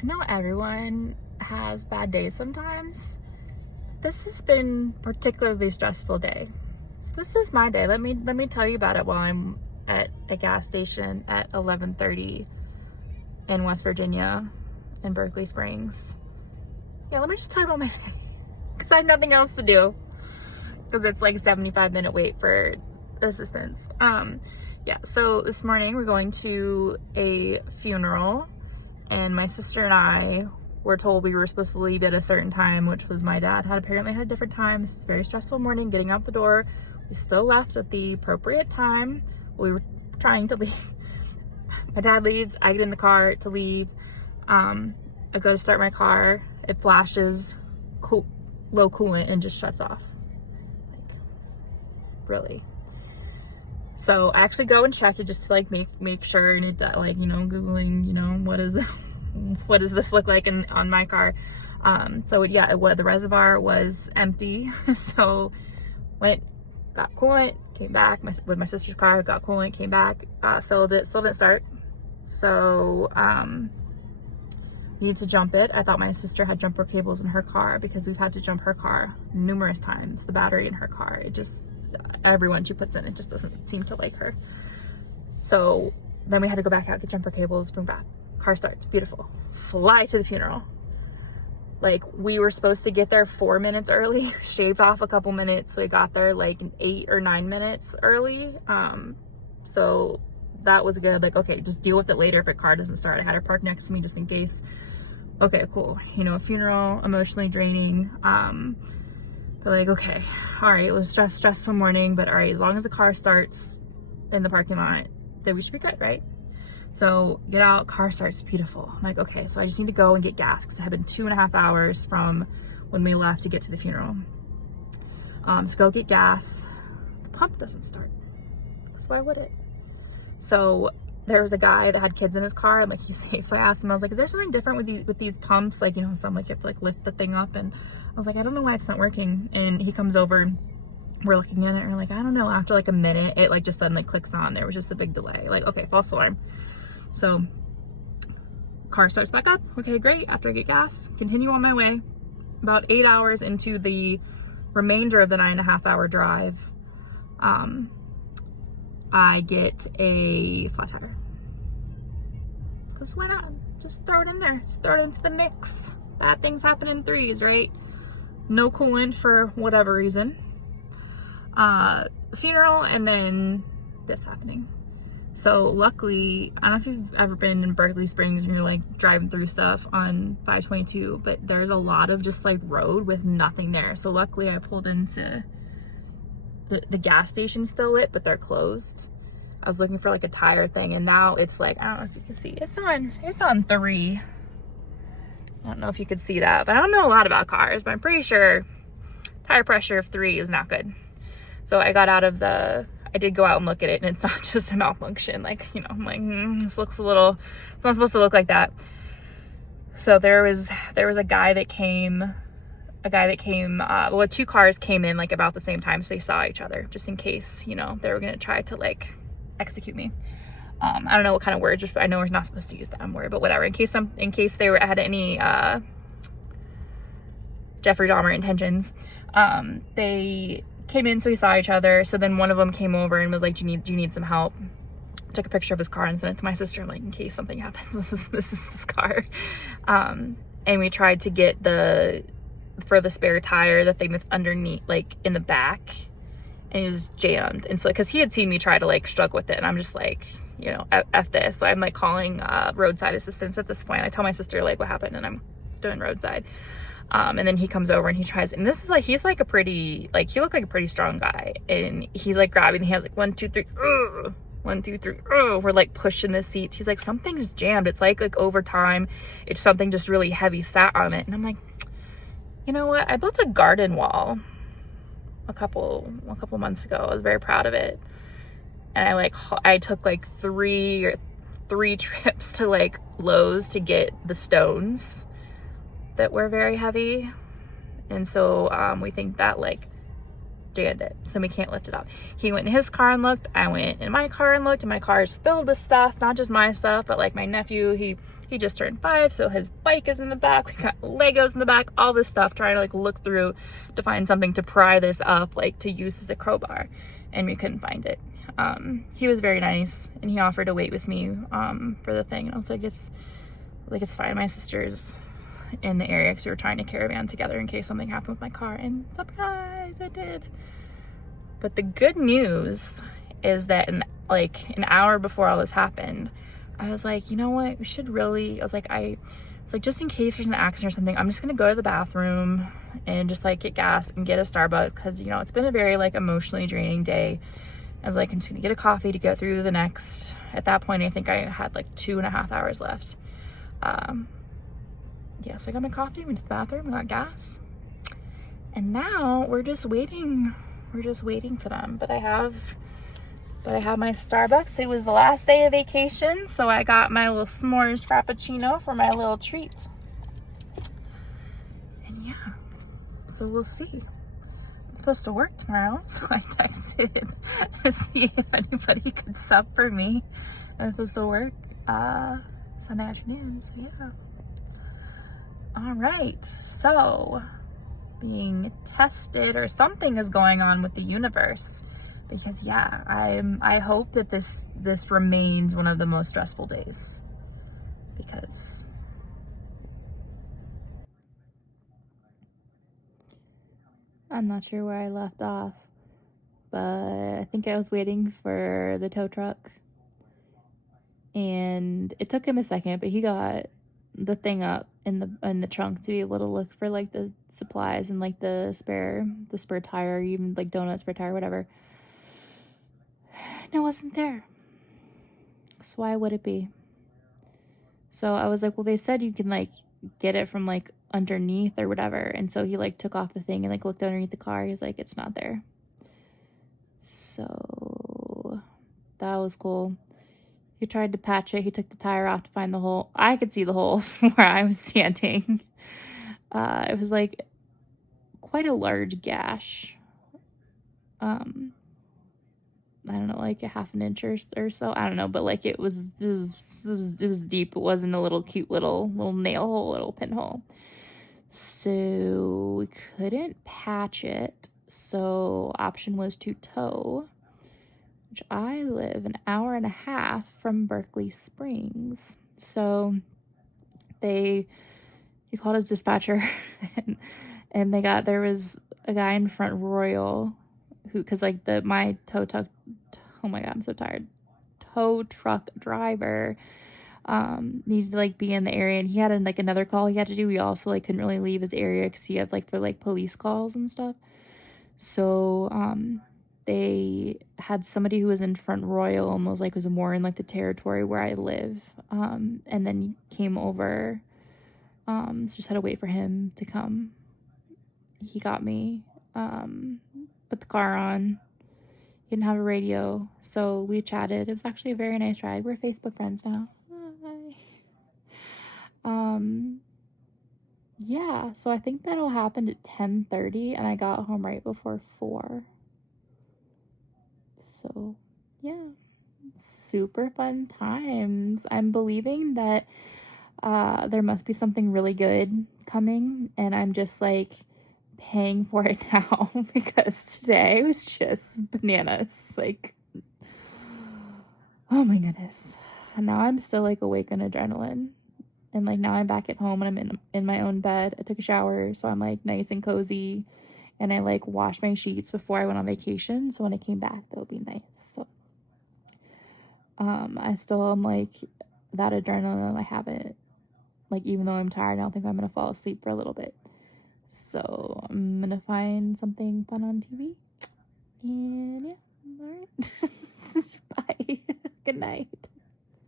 I know everyone has bad days sometimes. This has been a particularly stressful day. So this is my day. Let me tell you about it while I'm at a gas station at 11:30 in West Virginia in Berkeley Springs. Yeah, let me just tell you about my day because I have nothing else to do because it's like 75-minute wait for assistance. Yeah, so this morning we're going to a funeral, and my sister and I were told we were supposed to leave at a certain time, which was my dad had apparently had a different time. This is a very stressful morning getting out the door. We still left at the appropriate time. We were trying to leave. My dad leaves, I get in the car to leave. I go to start my car, it flashes low coolant and just shuts off. Like, really? So I actually go and check it just to like make sure, and it like, Googling, what does this look like on my car. The reservoir was empty. So got coolant, came back with my sister's car, got coolant, came back, filled it, still didn't start. So need to jump it. I thought my sister had jumper cables in her car because we've had to jump her car numerous times. The battery in her car, everyone she puts in, it just doesn't seem to like her. So then we had to go back out, get jumper cables, bring back. Car starts, beautiful. Fly to the funeral. Like, we were supposed to get there 4 minutes early, shaved off a couple minutes, so we got there like 8 or 9 minutes early. So that was good. Like, okay, just deal with it later if a car doesn't start. I had her parked next to me just in case. Okay, cool. A funeral, emotionally draining. But like, okay, all right, it was stressful morning, but all right, as long as the car starts in the parking lot, then we should be good, right? So get out, car starts, beautiful. I'm like, okay, so I just need to go and get gas because it had been 2.5 hours from when we left to get to the funeral. So go get gas. The pump doesn't start, because why would it? So there was a guy that had kids in his car. I'm like, he's safe. So I asked him, I was like, is there something different with these pumps? Like, some like you have to like lift the thing up. And I was like, I don't know why it's not working. And he comes over, we're looking at it, and we're like, I don't know. After like a minute, it like just suddenly clicks on. There was just a big delay. Like, okay, false alarm. So car starts back up. Okay, great. After I get gas, continue on my way. About 8 hours into the remainder of the 9.5-hour drive, I get a flat tire. Because why not? Just throw it in there. Just throw it into the mix. Bad things happen in threes, right? No coolant for whatever reason. Funeral, and then this happening. So luckily, I don't know if you've ever been in Berkeley Springs and you're like driving through stuff on 522, but there's a lot of just like road with nothing there. So luckily I pulled into the gas station's still lit, but they're closed. I was looking for like a tire thing, and now it's like, I don't know if you can see, it's on 3. I don't know if you could see that, but I don't know a lot about cars, but I'm pretty sure tire pressure of 3 is not good. So I got out of I did go out and look at it, and it's not just a malfunction. Like, I'm like, this looks it's not supposed to look like that. So there was a guy that came, well, 2 cars came in like about the same time, so they saw each other just in case, they were going to try to like execute me. I don't know what kind of words, I know we're not supposed to use that word, but whatever, in case they had any Jeffrey Dahmer intentions. They came in, so we saw each other. So then one of them came over and was like, do you need some help? Took a picture of his car and sent it to my sister. I'm like, in case something happens, this is this car. And we tried to get for the spare tire, the thing that's underneath, like in the back, and it was jammed. And so, because he had seen me try to like struggle with it, and I'm just like, F this. So I'm like calling roadside assistance at this point. I tell my sister like what happened, and I'm doing roadside. And then he comes over and he tries, and this is like, he's like he looked like a pretty strong guy, and he's like grabbing, he has like 1, 2, 3, 1, 2, 3, we're like pushing the seats. He's like, something's jammed. It's like over time, it's something just really heavy sat on it. And I'm like, you know what? I built a garden wall a couple months ago. I was very proud of it. And I took like three trips to like Lowe's to get the stones that were very heavy. And so we think that like jammed it, so we can't lift it up. He went in his car and looked, I went in my car and looked, and my car is filled with stuff, not just my stuff, but like my nephew, he just turned 5, so his bike is in the back, we got Legos in the back, all this stuff, trying to like look through to find something to pry this up, like to use as a crowbar, and we couldn't find it. He was very nice, and he offered to wait with me for the thing, and I was like, it's fine, my sister's in the area, because we were trying to caravan together in case something happened with my car, and surprise, it did. But the good news is that an hour before all this happened, I was like, you know what, we should really, it's like, just in case there's an accident or something, I'm just gonna go to the bathroom and just like get gas and get a Starbucks, because you know, it's been a very like emotionally draining day. I was like, I'm just gonna get a coffee to go through the next, at that point I think I had like 2.5 hours left. Yeah, so I got my coffee, went to the bathroom, got gas, and now we're just waiting for them. But I have my Starbucks. It was the last day of vacation, so I got my little s'mores frappuccino for my little treat. And yeah, so we'll see. I'm supposed to work tomorrow, so I texted to see if anybody could sub for me. I'm supposed to work Sunday afternoon, so yeah. All right, so being tested, or something is going on with the universe, because yeah, I hope that this remains one of the most stressful days, because I'm not sure where I left off, but I think I was waiting for the tow truck, and it took him a second, but he got the thing up in the trunk to be able to look for like the supplies and like the spare tire, even like donut spare tire, whatever. And it wasn't there. So why would it be? So I was like, well, they said you can like get it from like underneath or whatever. And so he like took off the thing and like looked underneath the car. He's like, it's not there. So that was cool. He tried to patch it. He took the tire off to find the hole. I could see the hole from where I was standing. It was like quite a large gash. I don't know, like a half an inch or so. I don't know, but like it was deep. It wasn't a little cute little nail hole, little pinhole. So we couldn't patch it. So option was to tow, which I live an hour and a half from Berkeley Springs. So he called his dispatcher and there was a guy in Front Royal who, cause like my tow truck, oh my God, I'm so tired. Tow truck driver, needed to like be in the area, and he had like another call he had to do. He also like couldn't really leave his area cause he had like for like police calls and stuff. So, they had somebody who was in Front Royal and was more in like the territory where I live, and then came over, so just had to wait for him to come. He got me, put the car on. He didn't have a radio, so we chatted. It was actually a very nice ride. We're Facebook friends now. Yeah, so I think that all happened at 10:30, and I got home right before 4. So, yeah, super fun times. I'm believing that there must be something really good coming, and I'm just like paying for it now because today was just bananas. Like, oh my goodness. And now I'm still like awake on adrenaline. And like now I'm back at home and I'm in my own bed. I took a shower, so I'm like nice and cozy. And I like washed my sheets before I went on vacation, so when I came back, that would be nice. So, I still am like that adrenaline. I haven't, like, even though I'm tired, I don't think I'm gonna fall asleep for a little bit. So I'm gonna find something fun on TV. And yeah, all right. Bye. Good night.